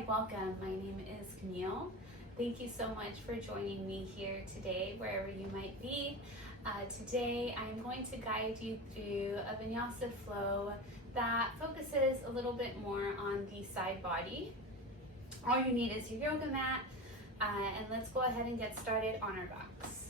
Hi, welcome. My name is Camille. Thank you so much for joining me here today, wherever you might be. Today, I'm going to guide you through a vinyasa flow that focuses a little bit more on the side body. All you need is your yoga mat, and let's go ahead and get started on our backs.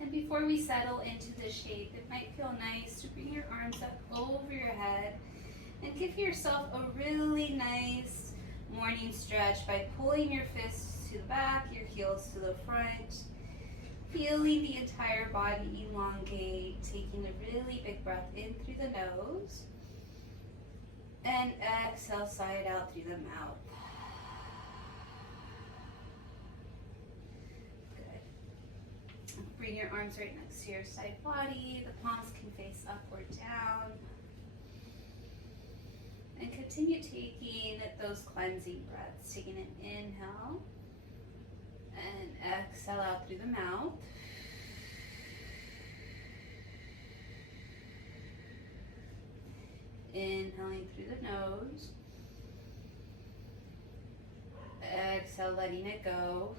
And before we settle into the shape, it might feel nice to bring your arms up over your head and give yourself a really nice morning stretch by pulling your fists to the back, your heels to the front, feeling the entire body elongate, taking a really big breath in through the nose and exhale side out through the mouth. Bring your arms right next to your side body. The palms can face up or down. And continue taking those cleansing breaths. Taking an inhale and exhale out through the mouth. Inhaling through the nose. Exhale, letting it go.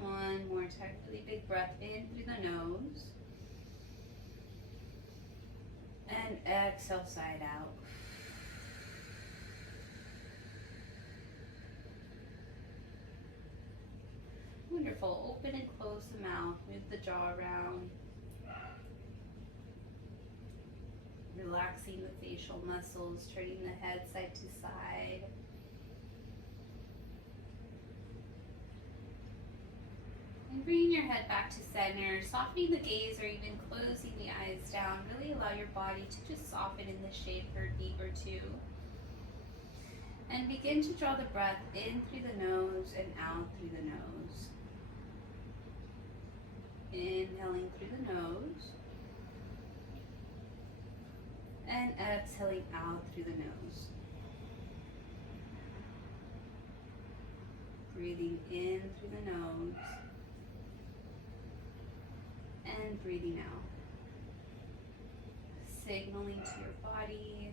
One more time, really big breath in through the nose. And exhale, side out. Wonderful. Open and close the mouth. Move the jaw around. Relaxing the facial muscles, turning the head side to side. And bringing your head back to center, softening the gaze or even closing the eyes down. Really allow your body to just soften in the shape for a beat or two. And begin to draw the breath in through the nose and out through the nose. Inhaling through the nose. And exhaling out through the nose. Breathing in through the nose. And breathing out. Signaling to your body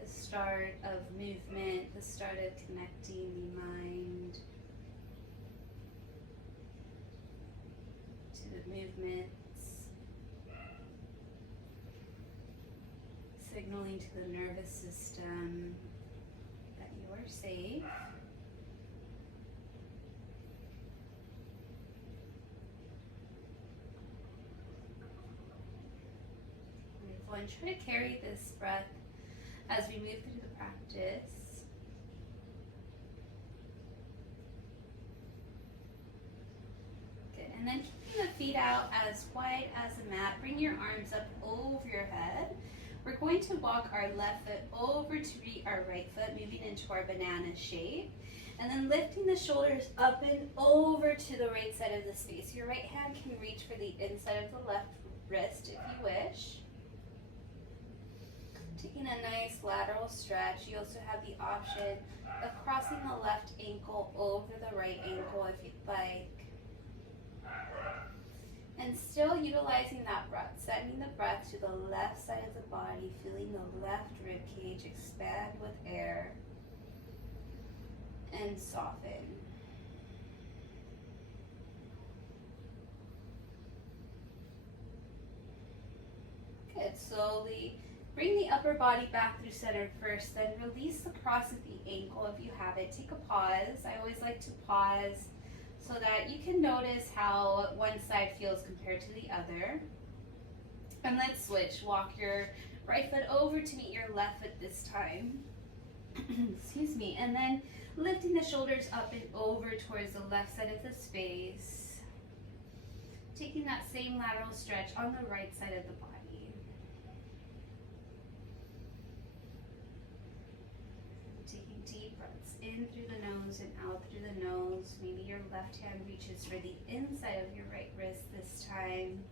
the start of movement, the start of connecting the mind to the movements. Signaling to the nervous system that you are safe. And try to carry this breath as we move through the practice. Good. And then keeping the feet out as wide as a mat, bring your arms up over your head. We're going to walk our left foot over to our right foot, moving into our banana shape. And then lifting the shoulders up and over to the right side of the space. Your right hand can reach for the inside of the left wrist if you wish. Taking a nice lateral stretch. You also have the option of crossing the left ankle over the right ankle if you'd like. And still utilizing that breath, sending the breath to the left side of the body, feeling the left rib cage expand with air and soften. Good. Slowly bring the upper body back through center first, then release the cross of the ankle if you have it. Take a pause. I always like to pause so that you can notice how one side feels compared to the other. And let's switch. Walk your right foot over to meet your left foot this time. Excuse me. And then lifting the shoulders up and over towards the left side of the space. Taking that same lateral stretch on the right side of the body. In through the nose and out through the nose. Maybe your left hand reaches for the inside of your right wrist this time.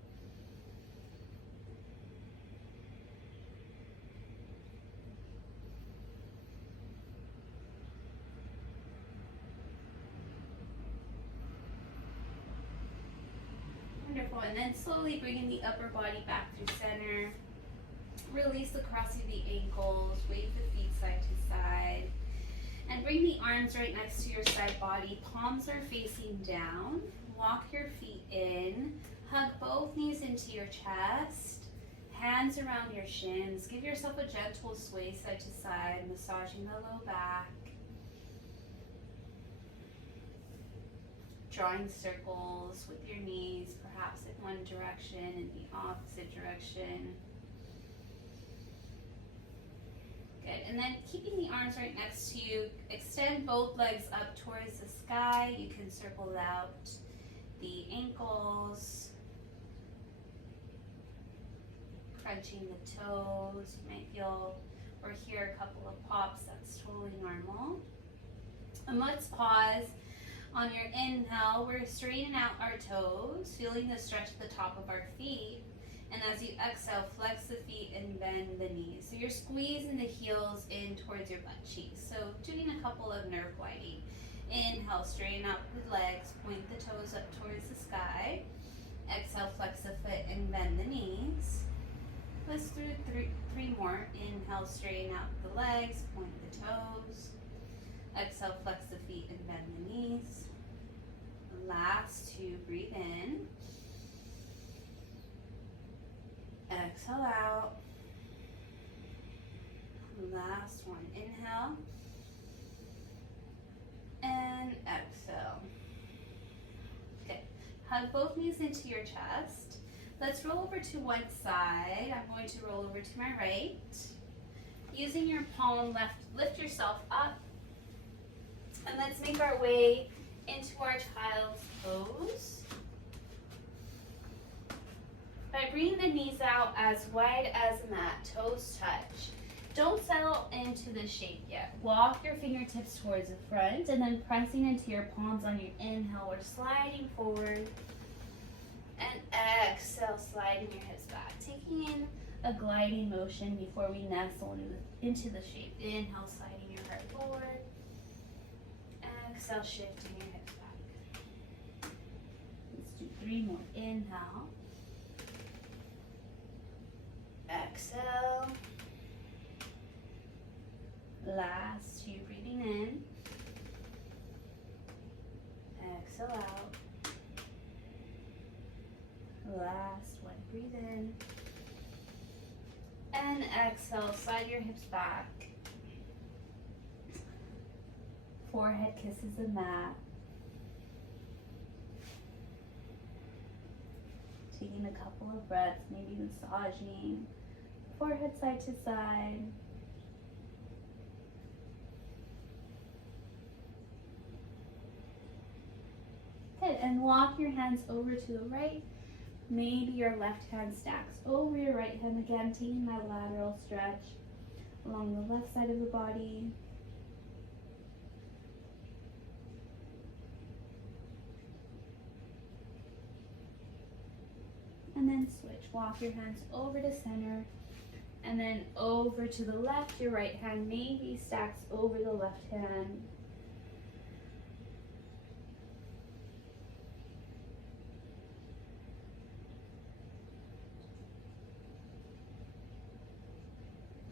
Wonderful. And then slowly bringing the upper body back through center. Release the crossing of the ankles. Wave the feet side to side. And bring the arms right next to your side body. Palms are facing down. Walk your feet in. Hug both knees into your chest. Hands around your shins. Give yourself a gentle sway side to side, massaging the low back. Drawing circles with your knees, perhaps in one direction and the opposite direction. Good, and then keeping the arms right next to you, extend both legs up towards the sky. You can circle out the ankles, crunching the toes. You might feel or hear a couple of pops. That's totally normal. And let's pause. On your inhale, we're straightening out our toes, feeling the stretch at the top of our feet. And as you exhale, flex the feet and bend the knees. So you're squeezing the heels in towards your butt cheeks. So doing a couple of nerve widening. Inhale, straighten out the legs, point the toes up towards the sky. Exhale, flex the foot and bend the knees. Let's do three more. Inhale, straighten out the legs, point the toes. Exhale, flex the feet and bend the knees. Last two, breathe in. Exhale out. Last one, inhale. And exhale. Okay, hug both knees into your chest. Let's roll over to one side. I'm going to roll over to my right. Using your palm left, lift yourself up. And let's make our way into our child's pose. By bringing the knees out as wide as a mat, toes touch. Don't settle into the shape yet. Walk your fingertips towards the front and then pressing into your palms on your inhale. We're sliding forward. And exhale, sliding your hips back. Taking in a gliding motion before we nestle into the shape. Inhale, sliding your heart forward. Exhale, shifting your hips back. Let's do three more. Inhale. Exhale. Last two, breathing in. Exhale out. Last one, breathe in. And exhale, slide your hips back. Forehead kisses the mat. Taking a couple of breaths, maybe massaging forehead side to side. Good, and walk your hands over to the right. Maybe your left hand stacks over your right hand again, taking that lateral stretch along the left side of the body. And then switch. Walk your hands over to center and then over to the left. Your right hand maybe stacks over the left hand.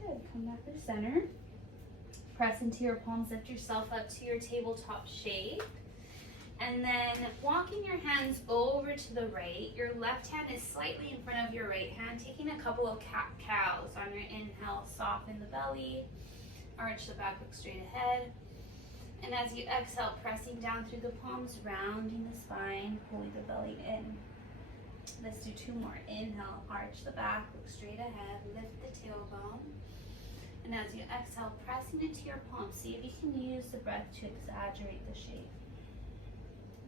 Good. Come back to center. Press into your palms. Lift yourself up to your tabletop shape. And then walking your hands over to the right, your left hand is slightly in front of your right hand, taking a couple of cat-cows. On your inhale, soften the belly, arch the back, look straight ahead. And as you exhale, pressing down through the palms, rounding the spine, pulling the belly in. Let's do two more. Inhale, arch the back, look straight ahead, lift the tailbone. And as you exhale, pressing into your palms, see if you can use the breath to exaggerate the shape.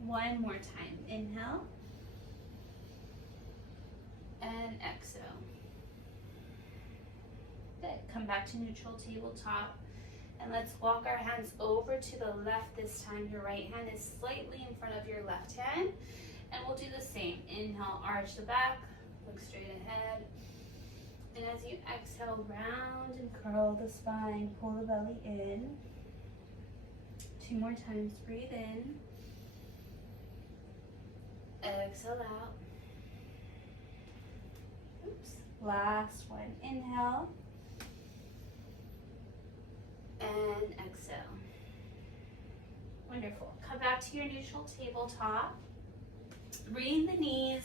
One more time. Inhale. And exhale. Good. Come back to neutral tabletop. And let's walk our hands over to the left this time. Your right hand is slightly in front of your left hand. And we'll do the same. Inhale, arch the back, look straight ahead. And as you exhale, round and curl the spine, pull the belly in. Two more times. Breathe in. Exhale out. Oops. Last one. Inhale. And exhale. Wonderful. Come back to your neutral tabletop. Bring the knees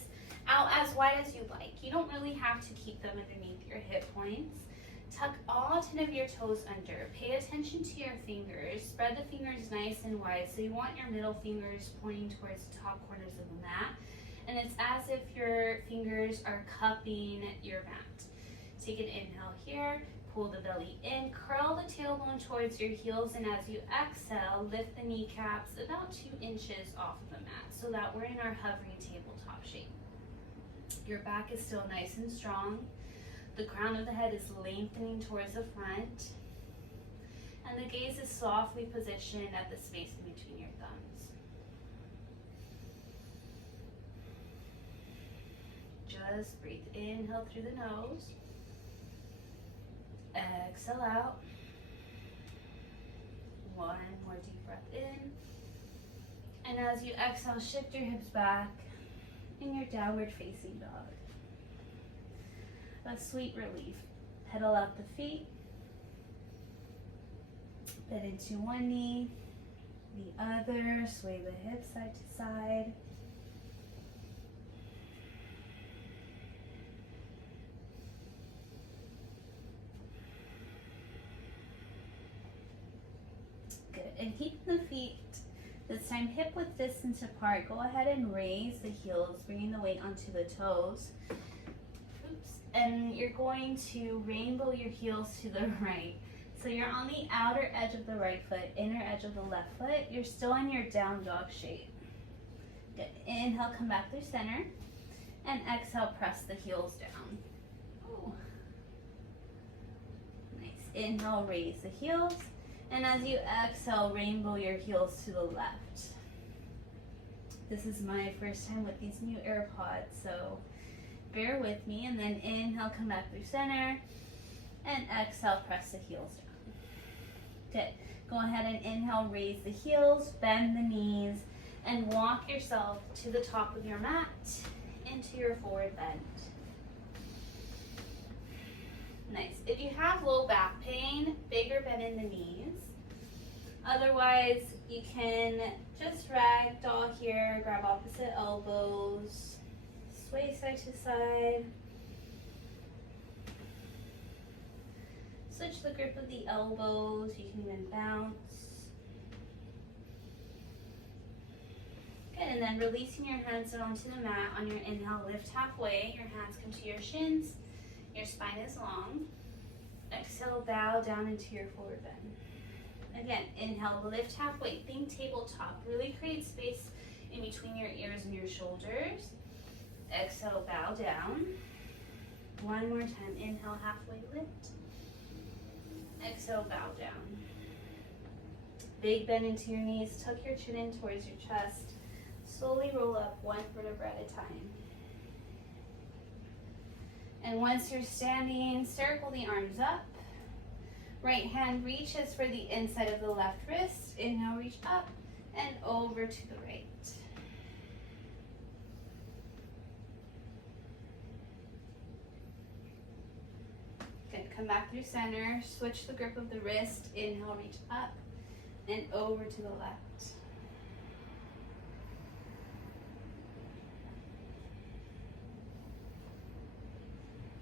out as wide as you like. You don't really have to keep them underneath your hip points. Tuck all 10 of your toes under. Pay attention to your fingers. Spread the fingers nice and wide. So you want your middle fingers pointing towards the top corners of the mat. And it's as if your fingers are cupping your mat. Take an inhale here. Pull the belly in. Curl the tailbone towards your heels. And as you exhale, lift the kneecaps about 2 inches off of the mat so that we're in our hovering tabletop shape. Your back is still nice and strong. The crown of the head is lengthening towards the front. And the gaze is softly positioned at the space in between your thumbs. Just breathe. Inhale through the nose. Exhale out. One more deep breath in. And as you exhale, shift your hips back in your downward facing dog. A sweet relief. Pedal out the feet. Bend into one knee, the other. Sway the hips side to side. Good. And keep the feet this time hip width distance apart. Go ahead and raise the heels, bringing the weight onto the toes. And you're going to rainbow your heels to the right. So you're on the outer edge of the right foot, inner edge of the left foot. You're still in your down dog shape. Good. Inhale, come back through center. And exhale, press the heels down. Ooh. Nice. Inhale, raise the heels. And as you exhale, rainbow your heels to the left. This is my first time with these new AirPods, so bear with me. And then inhale, come back through center. And exhale, press the heels down. Good. Go ahead and inhale, raise the heels, bend the knees, and walk yourself to the top of your mat into your forward bend. Nice. If you have low back pain, bigger bend in the knees. Otherwise, you can just ragdoll here, grab opposite elbows, sway side to side. Switch the grip of the elbows. You can even bounce. Good, and then releasing your hands down onto the mat. On your inhale, lift halfway. Your hands come to your shins. Your spine is long. Exhale, bow down into your forward bend. Again, inhale, lift halfway. Think tabletop. Really create space in between your ears and your shoulders. Exhale, bow down. One more time. Inhale, halfway lift. Exhale, bow down. Big bend into your knees. Tuck your chin in towards your chest. Slowly roll up one vertebra at a time. And once you're standing, circle the arms up. Right hand reaches for the inside of the left wrist. Inhale, reach up and over to the right. Good. Come back through center. Switch the grip of the wrist. Inhale, reach up and over to the left.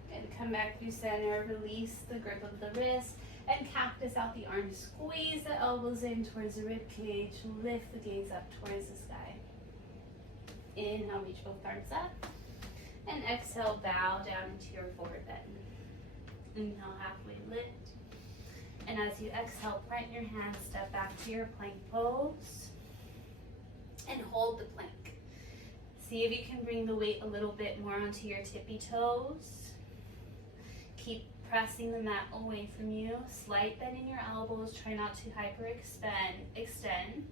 Good. Come back through center. Release the grip of the wrist and cactus out the arms. Squeeze the elbows in towards the rib cage. Lift the gaze up towards the sky. Inhale, reach both arms up. And exhale, bow down into your forward bend. Inhale, halfway lift. And as you exhale, plant your hands, step back to your plank pose. And hold the plank. See if you can bring the weight a little bit more onto your tippy toes. Keep pressing the mat away from you. Slight bend in your elbows. Try not to extend.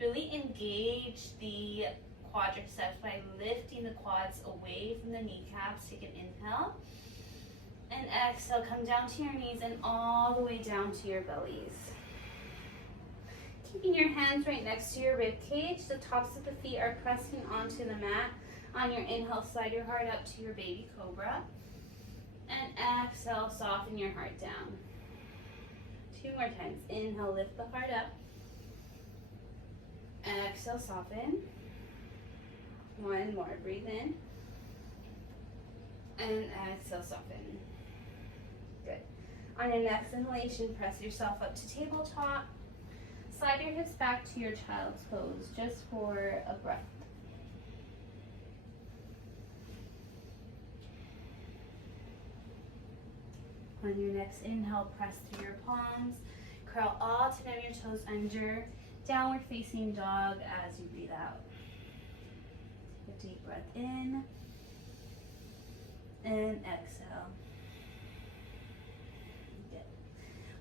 Really engage the quadriceps by lifting the quads away from the kneecaps. Take an inhale. And exhale, come down to your knees and all the way down to your bellies. Keeping your hands right next to your rib cage. The tops of the feet are pressing onto the mat. On your inhale, slide your heart up to your baby cobra. And exhale, soften your heart down. 2 more times. Inhale, lift the heart up. Exhale, soften. 1 more. Breathe in. And exhale, soften. Good. On your next inhalation, press yourself up to tabletop. Slide your hips back to your child's pose just for a breath. On your next inhale, press through your palms. Curl all 10 of your toes under. Downward facing dog as you breathe out. Take a deep breath in. And exhale. Good.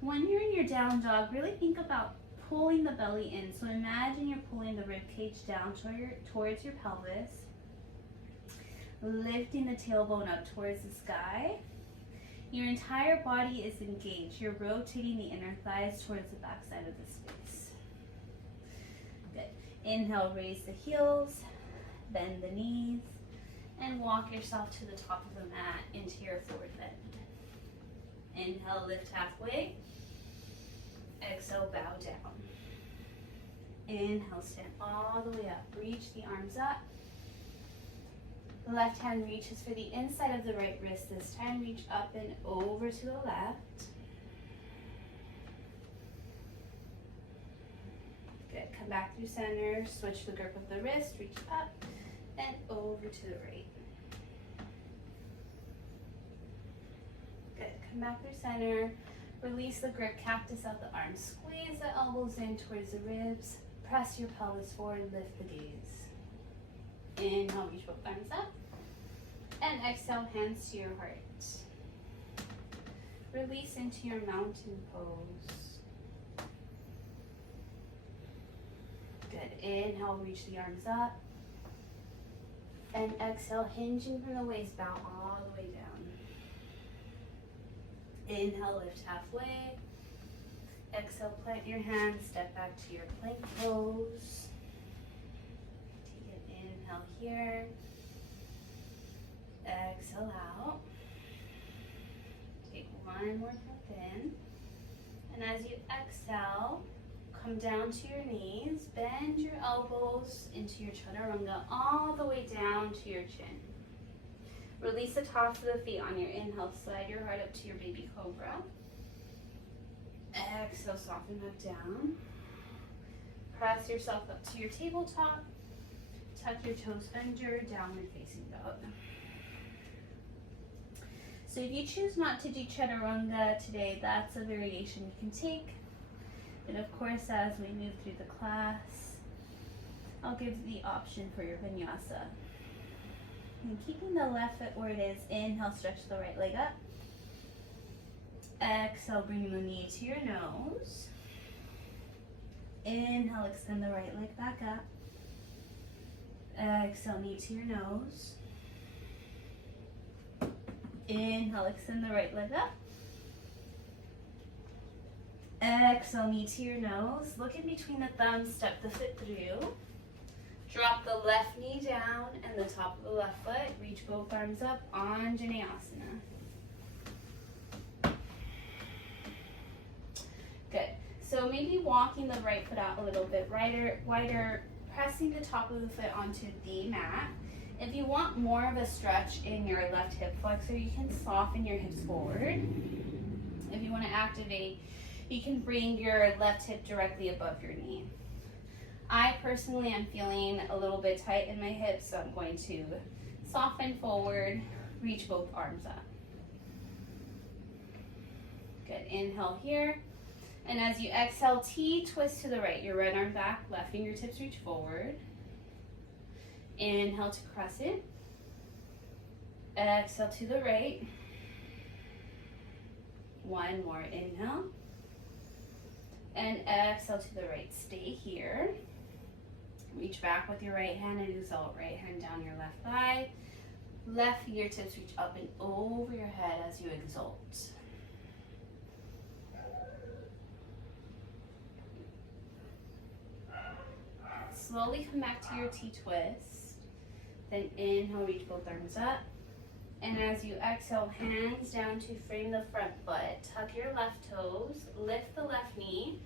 When you're in your down dog, really think about pulling the belly in. So imagine you're pulling the rib cage down towards your pelvis. Lifting the tailbone up towards the sky. Your entire body is engaged. You're rotating the inner thighs towards the back side of the space. Good. Inhale, raise the heels, bend the knees, and walk yourself to the top of the mat into your forward bend. Inhale, lift halfway. Exhale, bow down. Inhale, stand all the way up. Reach the arms up. The left hand reaches for the inside of the right wrist. This time, reach up and over to the left. Good. Come back through center. Switch the grip of the wrist. Reach up and over to the right. Good. Come back through center. Release the grip. Cactus out the arms. Squeeze the elbows in towards the ribs. Press your pelvis forward. Lift the gaze. Inhale, reach both arms up. And exhale, hands to your heart. Release into your mountain pose. Good. Inhale, reach the arms up. And exhale, hinging from the waist, bow all the way down. Inhale, lift halfway. Exhale, plant your hands, step back to your plank pose. Take an inhale here. Exhale out. Take 1 more breath in. And as you exhale, come down to your knees. Bend your elbows into your chaturanga all the way down to your chin. Release the tops of the feet on your inhale. Slide your heart up to your baby cobra. Exhale, soften back down. Press yourself up to your tabletop. Tuck your toes under, downward facing dog. So if you choose not to do chaturanga today, that's a variation you can take. And of course, as we move through the class, I'll give the option for your vinyasa. And keeping the left foot where it is, inhale, stretch the right leg up. Exhale, bring the knee to your nose. Inhale, extend the right leg back up. Exhale, knee to your nose. Inhale, extend the right leg up. Exhale, knee to your nose. Look in between the thumbs, step the foot through. Drop the left knee down and the top of the left foot. Reach both arms up, Anjaneyasana. Good. So maybe walking the right foot out a little bit wider, pressing the top of the foot onto the mat. If you want more of a stretch in your left hip flexor, you can soften your hips forward. If you want to activate, you can bring your left hip directly above your knee. I personally am feeling a little bit tight in my hips, so I'm going to soften forward, reach both arms up. Good. Inhale here. And as you exhale, T, twist to the right. Your right arm back, left fingertips reach forward. Inhale to crescent. Exhale to the right. 1 more inhale. And exhale to the right. Stay here. Reach back with your right hand and exalt. Right hand down your left thigh. Left fingertips reach up and over your head as you exalt. Slowly come back to your T-twist. Then inhale, reach both arms up. And as you exhale, hands down to frame the front foot. Tuck your left toes, lift the left knee.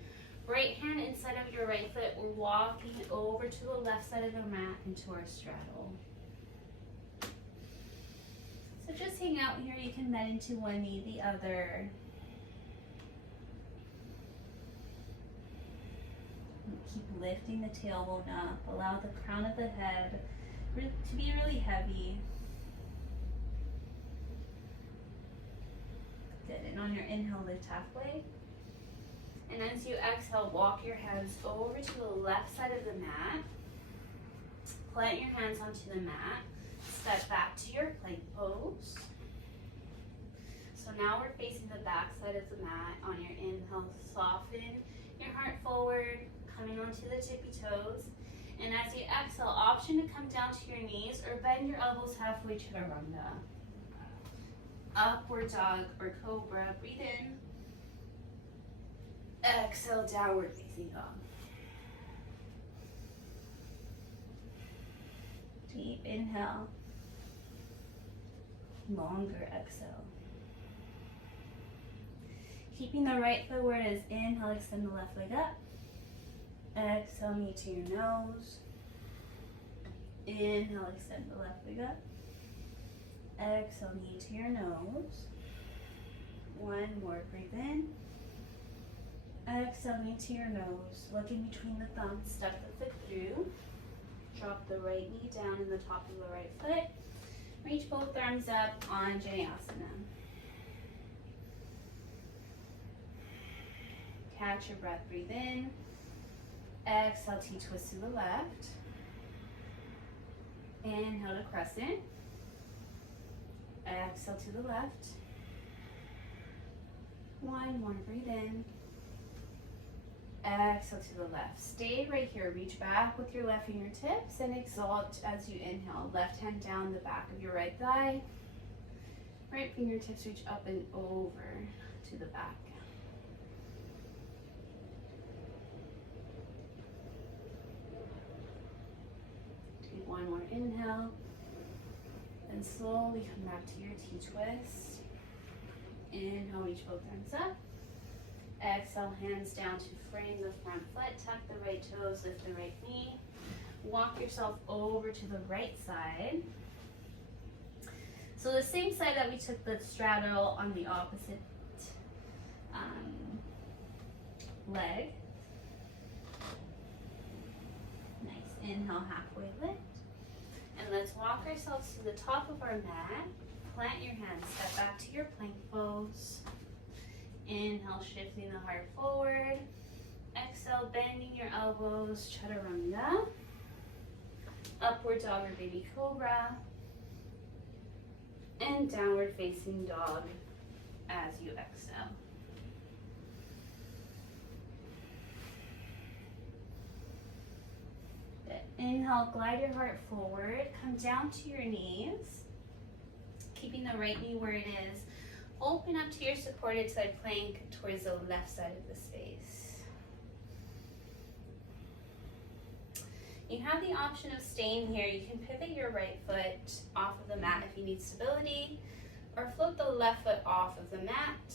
Right hand inside of your right foot. We're walking over to the left side of the mat into our straddle. So just hang out here. You can bend into one knee, the other. Keep lifting the tailbone up. Allow the crown of the head to be really heavy. Good. And on your inhale, lift halfway. And as you exhale, walk your hands over to the left side of the mat. Plant your hands onto the mat. Step back to your plank pose. So now we're facing the back side of the mat. On your inhale, soften your heart forward, coming onto the tippy toes. And as you exhale, option to come down to your knees or bend your elbows halfway, chaturanga. Upward dog or cobra. Breathe in. Exhale, downward facing dog. Deep inhale. Longer exhale. Keeping the right foot where it is. Inhale, extend the left leg up. Exhale, knee to your nose. Inhale, extend the left leg up. Exhale, knee to your nose. One more, breathe in. Exhale, knee to your nose. Look in between the thumbs, step the foot through. Drop the right knee down in the top of the right foot. Reach both arms up on Janayasana. Catch your breath, breathe in. Exhale, T-twist to the left. Inhale to crescent. Exhale to the left. One more, breathe in. Exhale to the left. Stay right here. Reach back with your left fingertips and exalt as you inhale. Left hand down the back of your right thigh. Right fingertips reach up and over to the back. Take one more inhale. And slowly come back to your T-twist. Inhale, reach both arms up. Exhale, hands down to frame the front foot. Tuck the right toes, lift the right knee. Walk yourself over to the right side. So the same side that we took the straddle on the opposite leg. Nice. Inhale, halfway lift. And let's walk ourselves to the top of our mat. Plant your hands, step back to your plank pose. Inhale, shifting the heart forward. Exhale, bending your elbows, chaturanga. Upward dog or baby cobra. And downward facing dog as you exhale. Good. Inhale, glide your heart forward. Come down to your knees. Keeping the right knee where it is. Open up to your supported side plank towards the left side of the space. You have the option of staying here. You can pivot your right foot off of the mat if you need stability, or float the left foot off of the mat.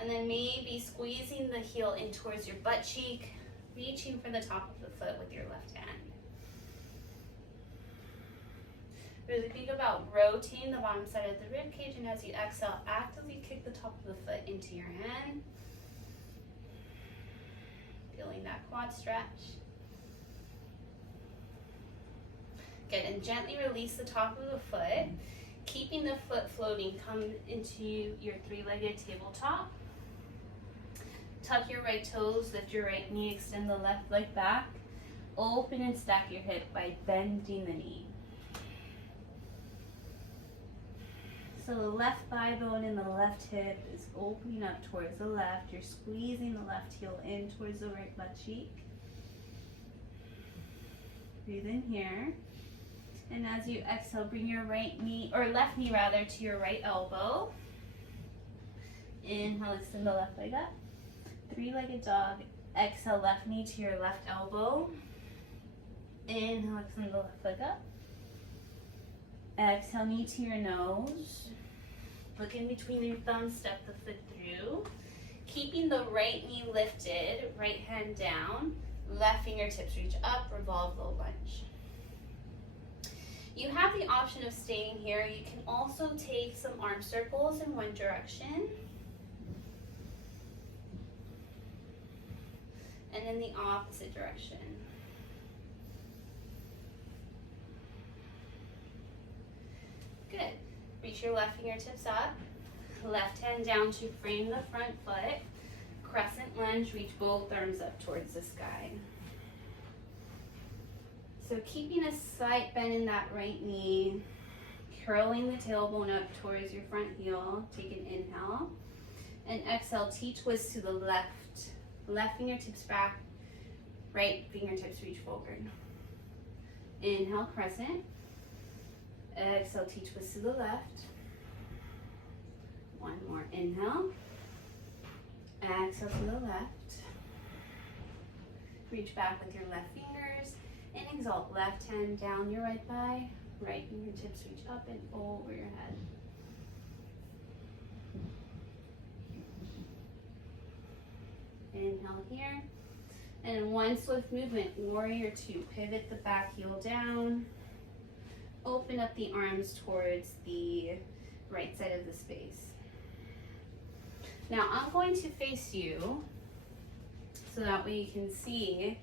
And then maybe squeezing the heel in towards your butt cheek, reaching for the top of the foot with your left hand. Really think about rotating the bottom side of the rib cage, and as you exhale, actively kick the top of the foot into your hand. Feeling that quad stretch. Good, and gently release the top of the foot. Keeping the foot floating, come into your three-legged tabletop. Tuck your right toes, lift your right knee, extend the left leg back. Open and stack your hip by bending the knee. So the left thigh bone and the left hip is opening up towards the left. You're squeezing the left heel in towards the right butt cheek. Breathe in here. And as you exhale, bring your right knee, or left knee rather, to your right elbow. Inhale, extend the left leg up. Three-legged dog. Exhale, left knee to your left elbow. Inhale, extend the left leg up. Exhale, knee to your nose. Look in between your thumbs, step the foot through. Keeping the right knee lifted, right hand down, left fingertips reach up, revolve low lunge. You have the option of staying here. You can also take some arm circles in one direction and in the opposite direction. Good. Reach your left fingertips up, left hand down to frame the front foot. Crescent lunge, reach both arms up towards the sky. So keeping a slight bend in that right knee, curling the tailbone up towards your front heel. Take an inhale. And exhale, T-twist to the left. Left fingertips back, right fingertips reach forward. Inhale, crescent. Exhale, T-twist to the left. One more, inhale. Exhale to the left. Reach back with your left fingers. And exalt, left hand down your right thigh. Right fingertips reach up and over your head. Inhale here. And in one swift movement, warrior two. Pivot the back heel down. Open up the arms towards the right side of the space. Now I'm going to face you so that way you can see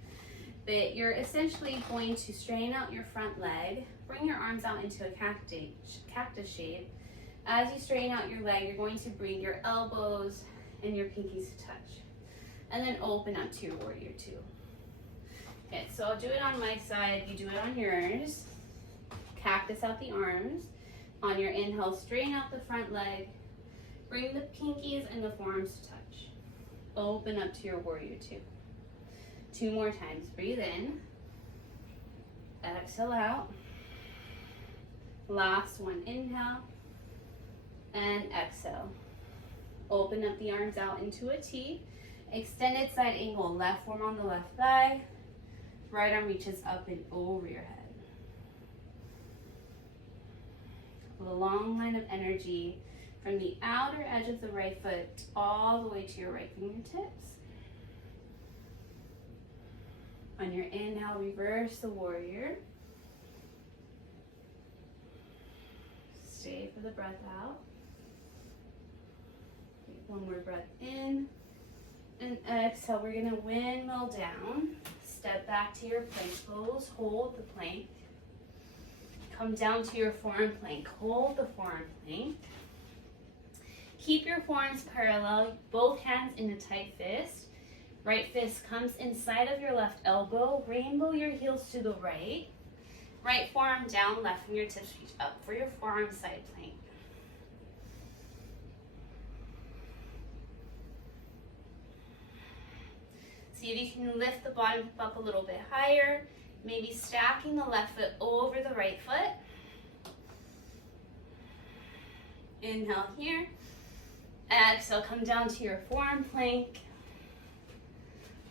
that you're essentially going to straighten out your front leg, bring your arms out into a cactus shape. As you straighten out your leg, you're going to bring your elbows and your pinkies to touch. And then open up to your warrior two. Okay, so I'll do it on my side, you do it on yours. Cactus out the arms. On your inhale, straighten out the front leg. Bring the pinkies and the forearms to touch. Open up to your warrior two. Two more times. Breathe in. Exhale out. Last one. Inhale. And exhale. Open up the arms out into a T. Extended side angle. Left forearm on the left thigh. Right arm reaches up and over your head. With a long line of energy from the outer edge of the right foot all the way to your right fingertips. On your inhale, reverse the warrior. Stay for the breath out. Take one more breath in. And exhale, we're gonna windmill down. Step back to your plank pose, hold the plank. Come down to your forearm plank, hold the forearm plank. Keep your forearms parallel, both hands in a tight fist. Right fist comes inside of your left elbow, rainbow your heels to the right. Right forearm down, left fingertips reach up for your forearm side plank. See if you can lift the bottom hip up a little bit higher, maybe stacking the left foot over the right foot. Inhale here. Exhale, come down to your forearm plank.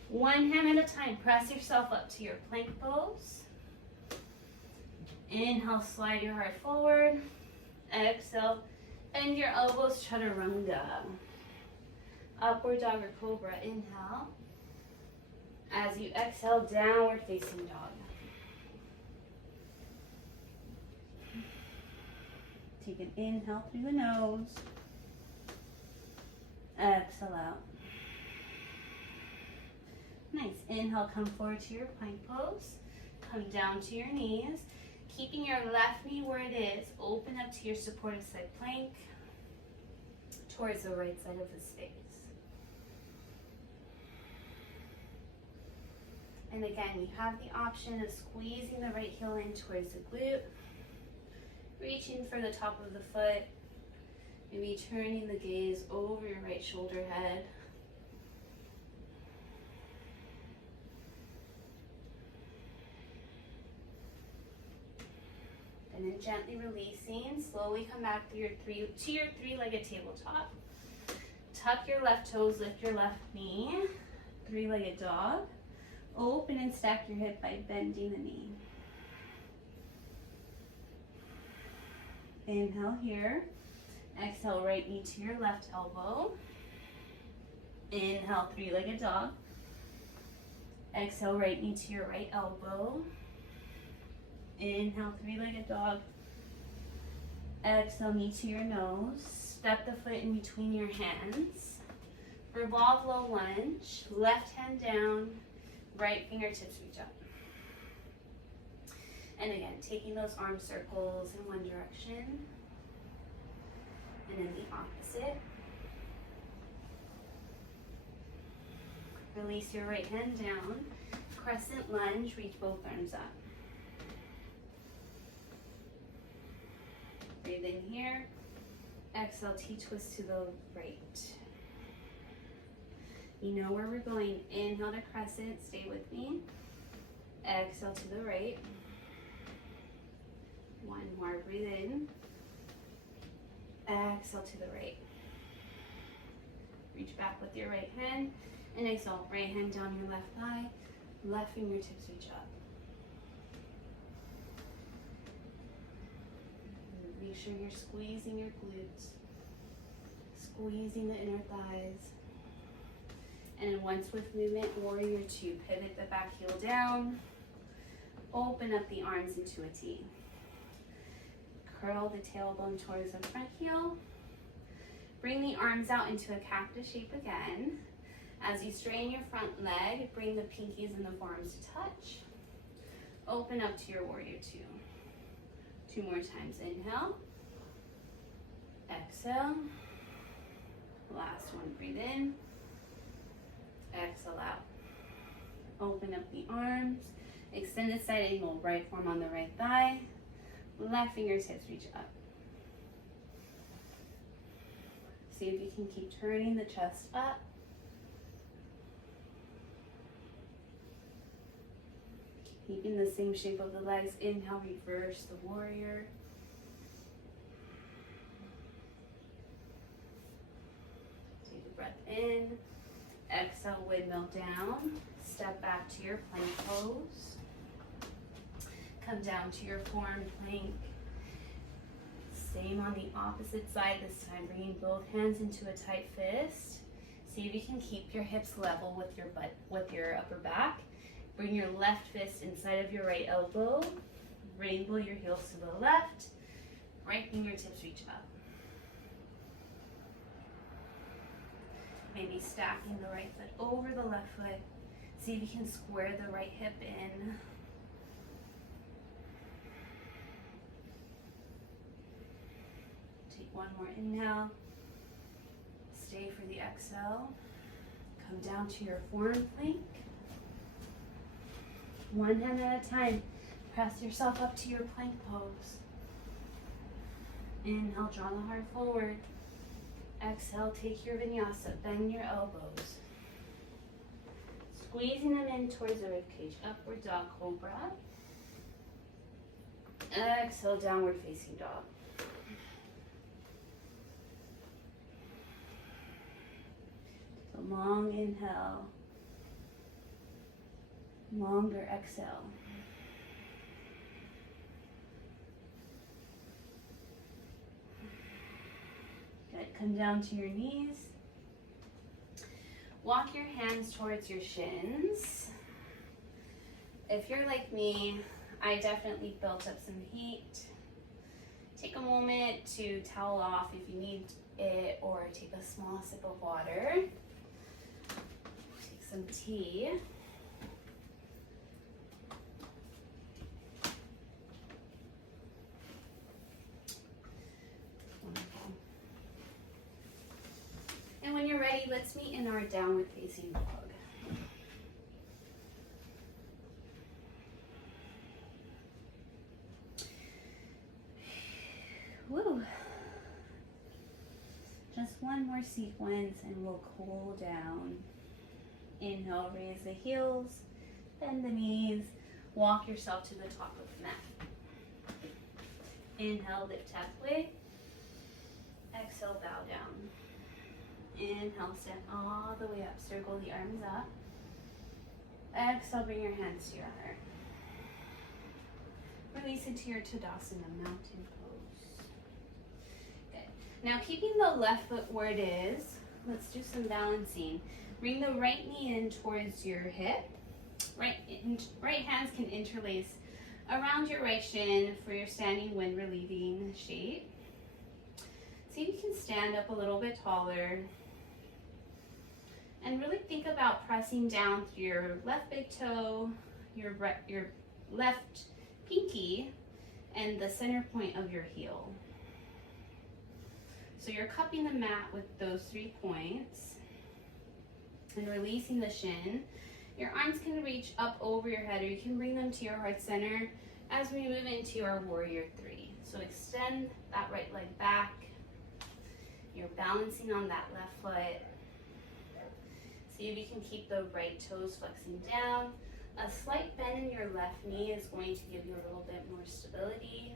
One hand at a time, press yourself up to your plank pose. Inhale, slide your heart forward. Exhale, bend your elbows, chaturanga. Upward dog or cobra, inhale. As you exhale, downward facing dog. Take an inhale through the nose. Exhale out. Nice. Inhale, come forward to your plank pose. Come down to your knees. Keeping your left knee where it is, open up to your supportive side plank towards the right side of the space. And again, you have the option of squeezing the right heel in towards the glute, reaching for the top of the foot, maybe turning the gaze over your right shoulder head. And then gently releasing, slowly come back to your three-legged tabletop. Tuck your left toes, lift your left knee, three-legged dog. Open and stack your hip by bending the knee. Inhale here. Exhale, right knee to your left elbow. Inhale, three-legged dog. Exhale, right knee to your right elbow. Inhale, three-legged dog. Exhale, knee to your nose. Step the foot in between your hands. Revolve low lunge. Left hand down. Right fingertips reach up. And again, taking those arm circles in one direction. And in the opposite. Release your right hand down. Crescent lunge, reach both arms up. Breathe in here. Exhale, T-twist to the right. You know where we're going. Inhale to crescent, stay with me. Exhale to the right. One more, breathe in. Exhale to the right. Reach back with your right hand. And exhale, right hand down your left thigh. Left fingertips reach up. Make sure you're squeezing your glutes. Squeezing the inner thighs. And then once with movement, warrior two. Pivot the back heel down. Open up the arms into a T. Curl the tailbone towards the front heel. Bring the arms out into a cactus shape again. As you straighten your front leg, bring the pinkies and the forearms to touch. Open up to your warrior two. Two more times. Inhale. Exhale. Last one. Breathe in. Exhale out. Open up the arms. Extend the side angle. Right forearm on the right thigh. Left fingertips reach up. See if you can keep turning the chest up. Keeping the same shape of the legs. Inhale, reverse the warrior. Take a breath in. Exhale, windmill down. Step back to your plank pose. Come down to your forearm plank. Same on the opposite side this time. Bringing both hands into a tight fist. See if you can keep your hips level with your butt, with your upper back. Bring your left fist inside of your right elbow. Rainbow your heels to the left. Right fingertips reach up. Maybe stacking the right foot over the left foot. See if you can square the right hip in. Take one more inhale. Stay for the exhale. Come down to your forearm plank. One hand at a time. Press yourself up to your plank pose. Inhale, draw the heart forward. Exhale, take your vinyasa. Bend your elbows. Squeezing them in towards the ribcage. Upward dog cobra. Exhale, downward facing dog. Take a long inhale. Longer exhale. Good. Come down to your knees. Walk your hands towards your shins. If you're like me, I definitely built up some heat. Take a moment to towel off if you need it, or take a small sip of water. Take some tea. And when you're ready, let's meet in our downward facing dog. Woo. Just one more sequence and we'll cool down. Inhale, raise the heels, bend the knees, walk yourself to the top of the mat. Inhale, lift halfway. Exhale, bow down. Inhale, stand all the way up. Circle the arms up. exhale, bring your hands to your heart. Release into your Tadasana, mountain pose. Good. Now keeping the left foot where it is, let's do some balancing. Bring the right knee in towards your hip. Right hands can interlace around your right shin for your standing wind relieving shape. See if you can stand up a little bit taller. And really think about pressing down through your left big toe, your left pinky, and the center point of your heel. So you're cupping the mat with those 3 points and releasing the shin. Your arms can reach up over your head, or you can bring them to your heart center as we move into our warrior 3. So extend that right leg back. You're balancing on that left foot. See if you can keep the right toes flexing down. A slight bend in your left knee is going to give you a little bit more stability.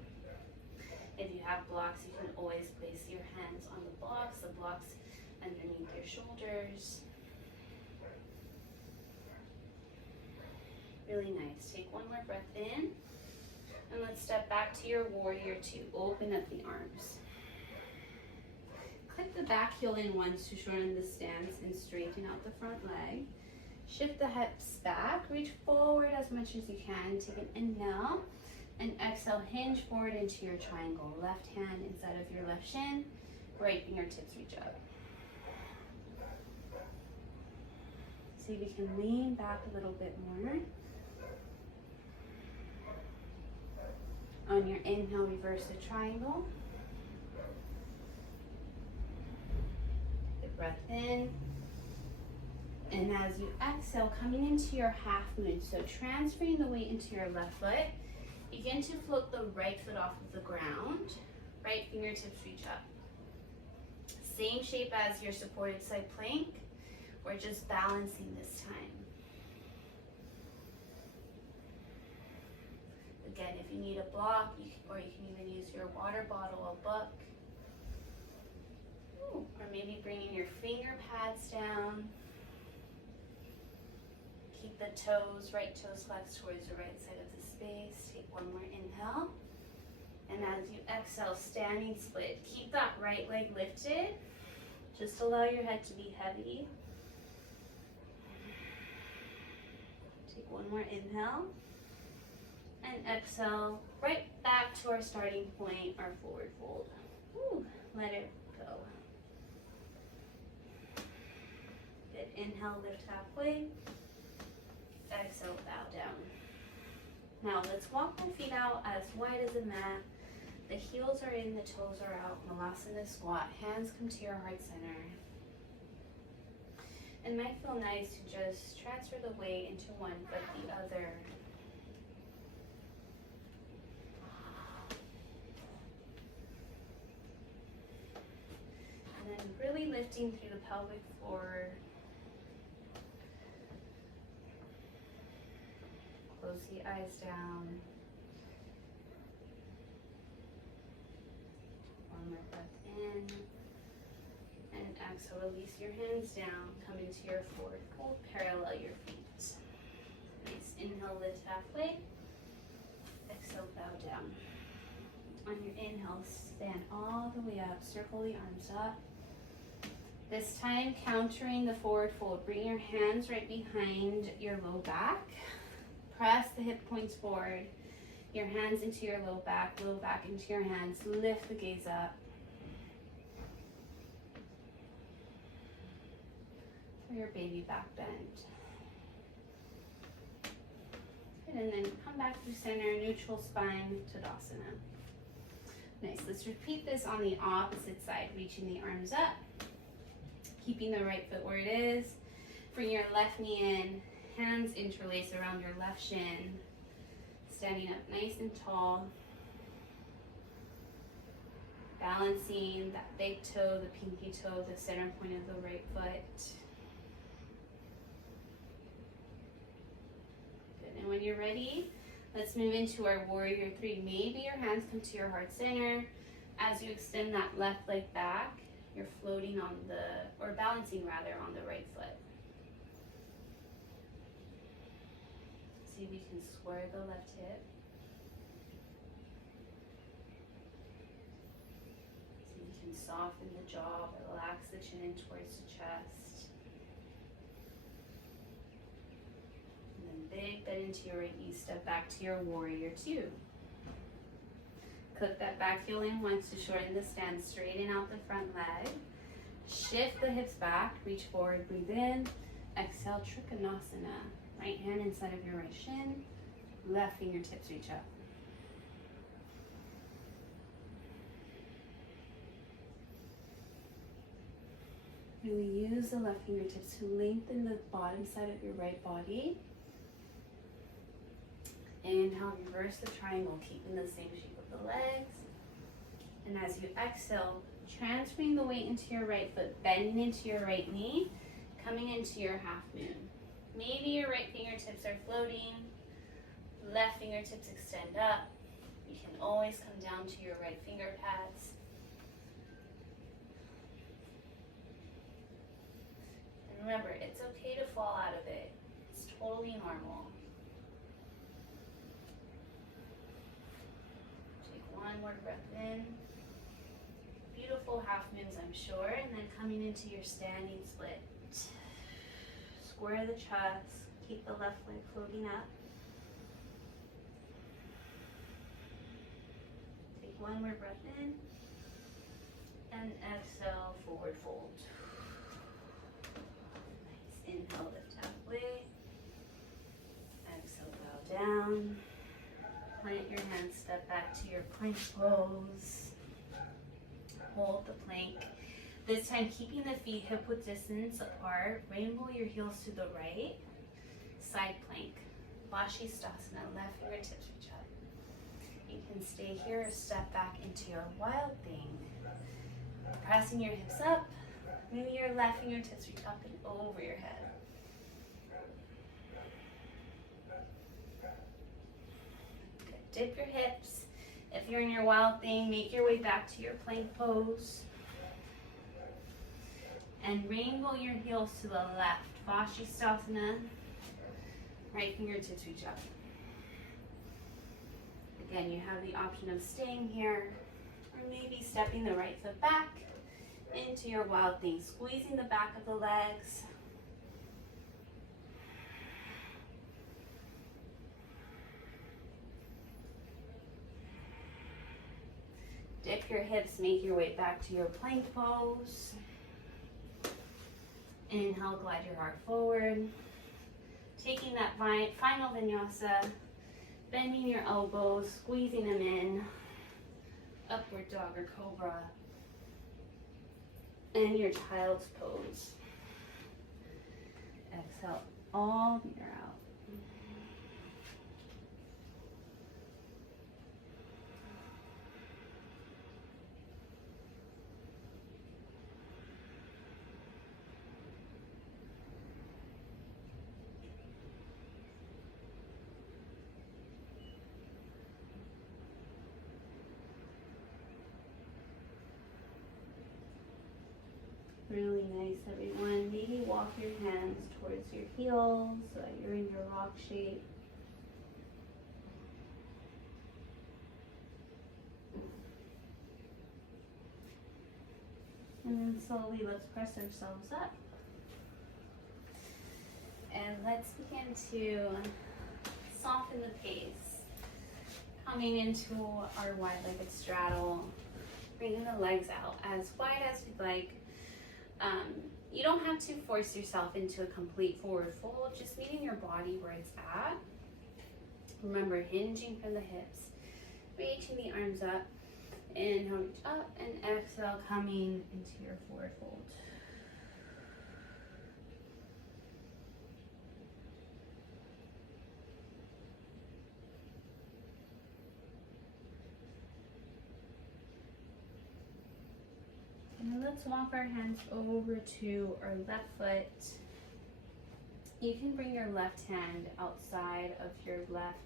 If you have blocks, you can always place your hands on the blocks underneath your shoulders. Really nice. Take one more breath in. And let's step back to your warrior 2. Open up the arms. Click the back heel in once to shorten the stance and straighten out the front leg. Shift the hips back. Reach forward as much as you can. Take an inhale. And exhale, hinge forward into your triangle. Left hand inside of your left shin. Right fingertips reach up. See if you can lean back a little bit more. On your inhale, reverse the triangle. Take a breath in. And as you exhale, coming into your half moon, so transferring the weight into your left foot, begin to float the right foot off of the ground. Right fingertips reach up. Same shape as your supported side plank. We're just balancing this time. Again, if you need a block, or you can even use your water bottle, a book. Or maybe bringing your finger pads down. Keep the toes, right toes flexed towards the right side of the space. Take one more inhale. And as you exhale, standing split. Keep that right leg lifted. Just allow your head to be heavy. Take one more inhale. And exhale, right back to our starting point, our forward fold. Woo, let it go. Good, inhale, lift halfway. Exhale, bow down. Now let's walk our feet out as wide as a mat. The heels are in, the toes are out. Malasana squat, hands come to your heart center. It might feel nice to just transfer the weight into one but the other. And then really lifting through the pelvic floor. Close the eyes down. One more breath in. And exhale, release your hands down. Come into your forward fold, parallel your feet. Nice, inhale, lift halfway. Exhale, bow down. On your inhale, stand all the way up. Circle the arms up. This time, countering the forward fold. Bring your hands right behind your low back. Press the hip points forward. Your hands into your low back into your hands. Lift the gaze up. For your baby back bend. And then come back to center, neutral spine, Tadasana. Nice, let's repeat this on the opposite side, reaching the arms up. Keeping the right foot where it is. Bring your left knee in. Hands interlace around your left shin. Standing up nice and tall. Balancing that big toe, the pinky toe, the center point of the right foot. Good, and when you're ready, let's move into our warrior 3. Maybe your hands come to your heart center. As you extend that left leg back, you're floating on or balancing rather, on the right foot. See if you can square the left hip. See if you can soften the jaw, relax the chin in towards the chest. And then big bend into your right knee, step back to your warrior two. Clip that back heel in once to shorten the stance, straighten out the front leg. Shift the hips back, reach forward, breathe in. Exhale, Trikonasana. Right hand inside of your right shin, left fingertips reach up. Really use the left fingertips to lengthen the bottom side of your right body. Inhale, reverse the triangle, keeping the same shape of the legs. And as you exhale, transferring the weight into your right foot, bending into your right knee, coming into your half moon. Maybe your right fingertips are floating, left fingertips extend up. You can always come down to your right finger pads. And remember, it's okay to fall out of it. It's totally normal. Take one more breath in. Beautiful half moons, I'm sure. And then coming into your standing split. Square the chest, keep the left leg floating up. Take one more breath in, and exhale, forward fold. Nice, inhale, lift halfway. Exhale, bow down. Plant your hands, step back to your plank pose. Hold the plank. This time, keeping the feet hip width distance apart, rainbow your heels to the right, side plank, Vashisthasana, left fingertips reach up. You can stay here or step back into your wild thing. Pressing your hips up, maybe your left fingertips reach up and over your head. Good. Dip your hips. If you're in your wild thing, make your way back to your plank pose. And rainbow your heels to the left. Vashisthasana. Right fingertips reach up. Again, you have the option of staying here or maybe stepping the right foot back into your wild thing. Squeezing the back of the legs. Dip your hips, make your way back to your plank pose. Inhale, glide your heart forward. Taking that final vinyasa, bending your elbows, squeezing them in. Upward dog or cobra. And your child's pose. Exhale, all the air out. Really nice, everyone. Maybe walk your hands towards your heels so that you're in your rock shape. And then slowly let's press ourselves up. And let's begin to soften the pace. Coming into our wide-legged straddle, bringing the legs out as wide as you'd like. You don't have to force yourself into a complete forward fold, just meeting your body where it's at. Remember, hinging from the hips, reaching the arms up, inhale, reach up, and exhale, coming into your forward fold. And let's walk our hands over to our left foot. You can bring your left hand outside of your left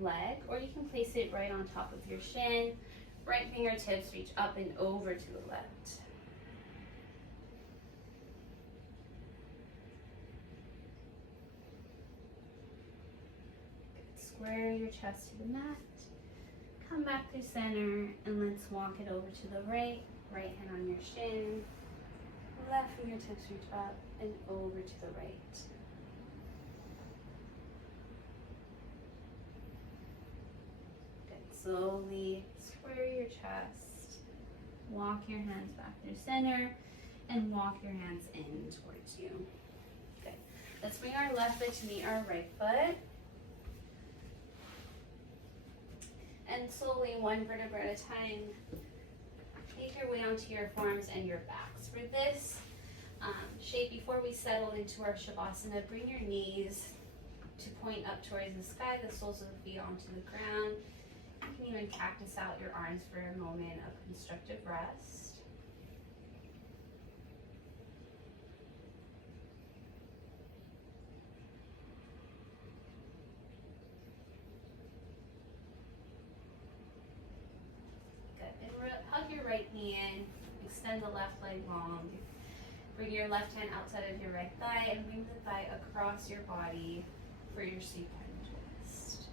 leg, or you can place it right on top of your shin. Right fingertips reach up and over to the left. square your chest to the mat. Come back through center and let's walk it over to the right. Right hand on your shin. Left fingertips reach up and over to the right. Good. Slowly square your chest. Walk your hands back through center and walk your hands in towards you. Good. Let's bring our left foot to meet our right foot. And slowly, one vertebra at a time, make your way onto your forearms and your backs. For this shape, before we settle into our Shavasana, bring your knees to point up towards the sky, the soles of the feet onto the ground. You can even cactus out your arms for a moment of constructive rest. Hug your right knee in, extend the left leg long. Bring your left hand outside of your right thigh and bring the thigh across your body for your supine twist.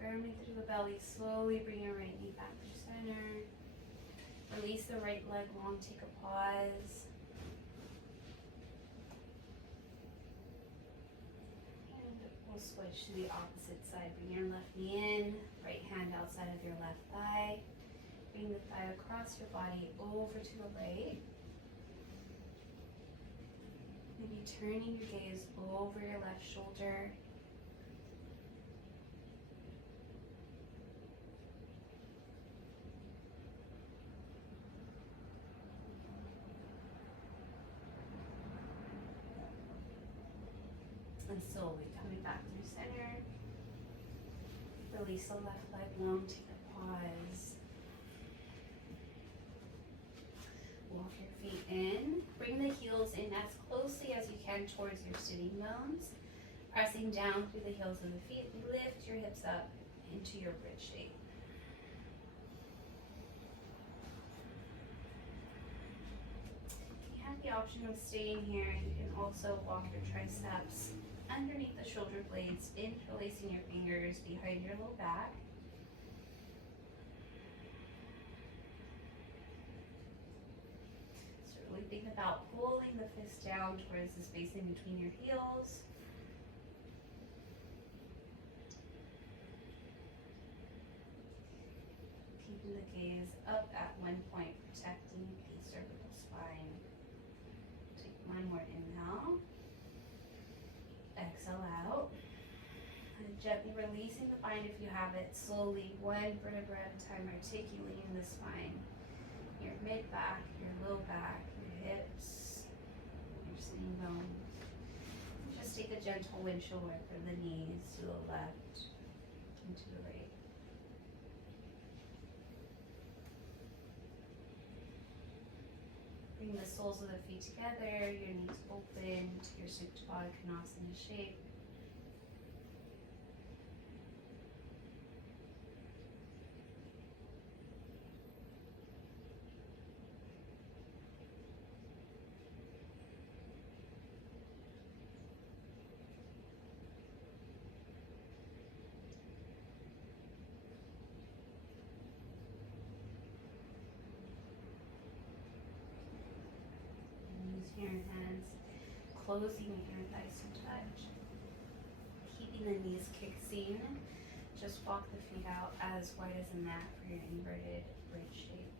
Firmly through the belly, slowly bring your right knee back to center. Release the right leg long, take a pause. And we'll switch to the opposite side. Bring your left knee in, right hand outside of your left thigh. Bring the thigh across your body over to the right. Maybe turning your gaze over your left shoulder. And slowly coming back through center. Release the left leg long, take a pause. Walk your feet in. Bring the heels in as closely as you can towards your sitting bones. Pressing down through the heels of the feet, lift your hips up into your bridge shape. You have the option of staying here. You can also walk your triceps underneath the shoulder blades, interlacing your fingers behind your low back. So really think about pulling the fist down towards the space in between your heels. Keeping the gaze up at one point, protecting the cervical spine. Take one more inhale. Exhale out. And gently releasing the spine if you have it. Slowly, one vertebra at a time, articulating the spine. Your mid back, your low back, your hips, your sitting bones. Just take a gentle windshield wiper from the knees to the left and to the right. Bring the soles of the feet together, your knees open to your Supta Baddha Konasana shape. Your hands closing your thighs to touch. Keeping the knees kicked in. Just walk the feet out as wide as a mat for your inverted bridge shape.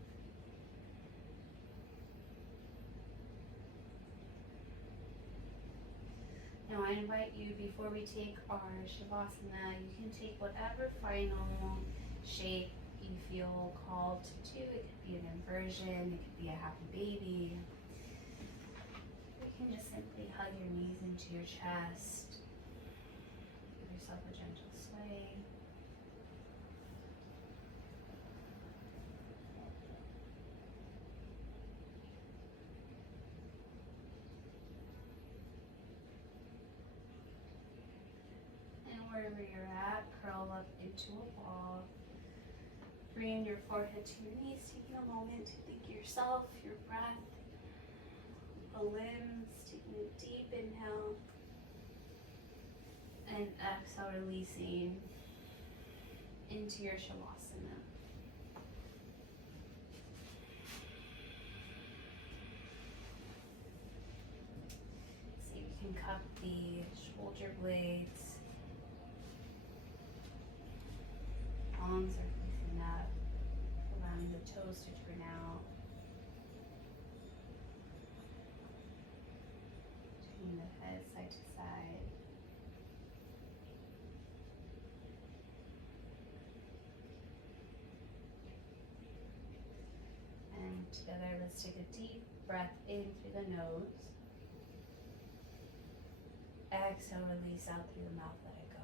Now I invite you, before we take our Shavasana, you can take whatever final shape you feel called to. It could be an inversion, it could be a happy baby. You can just simply hug your knees into your chest. Give yourself a gentle sway. And wherever you're at, curl up into a ball. Bring your forehead to your knees, taking a moment to thank yourself, your breath, the limbs, taking a deep inhale, and exhale, releasing into your shavasana. See if you can cup the shoulder blades. Palms are facing up, allowing the toes to turn out. Turning the head side to side. And together, let's take a deep breath in through the nose. Exhale, release out through the mouth, let it go.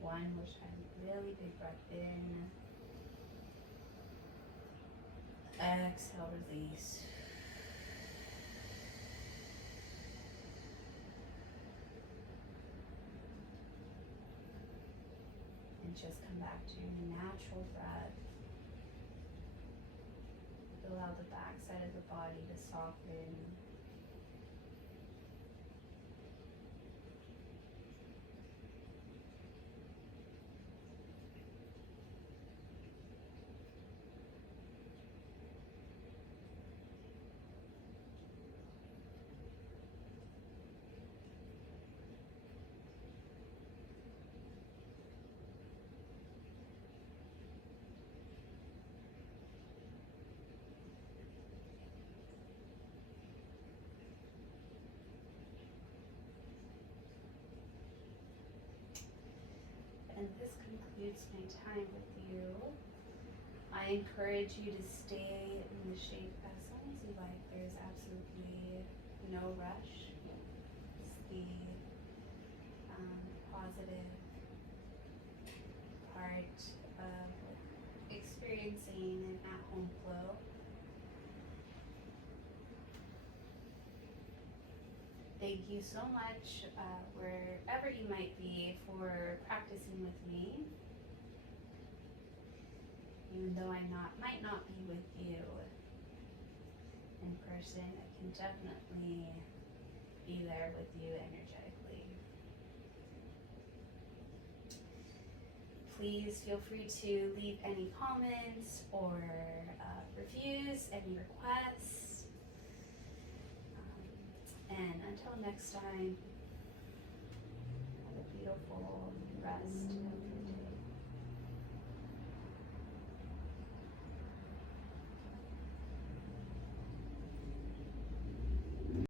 One more time, really big breath in. Exhale, release. And just come back to your natural breath. Allow the back side of the body to soften. And this concludes my time with you. I encourage you to stay in the shape as long as you like. There's absolutely no rush. It's the positive part of experiencing an at-home flow. Thank you so much, wherever you might be, for practicing with me. Even though I might not be with you in person, I can definitely be there with you energetically. Please feel free to leave any comments or reviews, any requests. And until next time, have a beautiful rest.